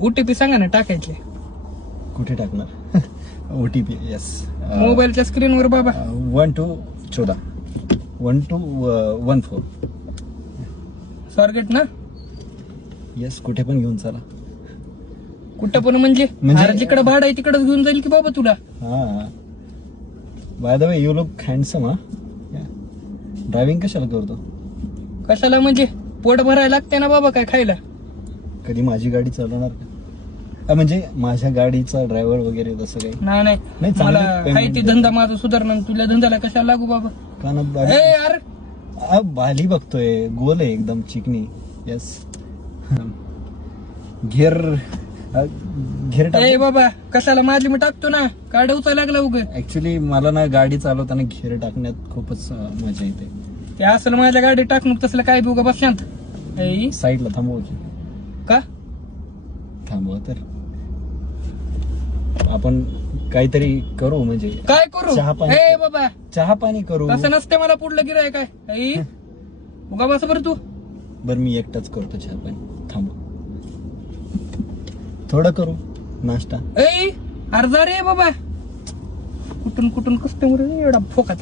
OTP सांगा ना टाकायचे. कुठे टाकणार? OTP. येस. मोबाईलच्या स्क्रीनवर बाबा. 1214 1214. स्वारगेट ना. येस. कुठे पण घेऊन चला. कुठं पण म्हणजे जिकडे भाड आहे तिकडे घेऊन जाईल की बाबा तुला. हा. By the way you look handsome. हा. ड्रायव्हिंग कशाला करतो? कशाला म्हणजे पोट भरायला लागते ना बाबा काय खायला. कधी माझी गाडी चालवणार का? म्हणजे माझ्या गाडीचा ड्रायव्हर वगैरे तसं काही नाही नाही, मला चांगली आहे ते धंदा माझा सुधारणा. तुला धंद्याला कशाला लागू बाबा. कानात यार बाली बघतोय. गोल आहे एकदम चिकनी. येस. घेर बाबा कशाला माझी मी टाकतो ना. गाडी उचायला लागला उग. ऍक्च्युली मला ना गाडी चालवताना घेर टाकण्यात खूपच मजा येते. ते असलं माझ्या गाडी टाकणं तसलं काय बी उगा बस शांत. साईडला थांबवायची का थांबवा तर आपण काहीतरी करू. म्हणजे काय करू चहा पाणी. बाबा चहा पाणी करू. तसं नसते मला पुढलं गिराय काय उगा बस बरं तू. बरं मी एकटाच करतो चहा पाणी. थांबा थोडं करू नाश्ता. अर्धा रे बाबा. कुठून कस्टमर एवढा फोकात.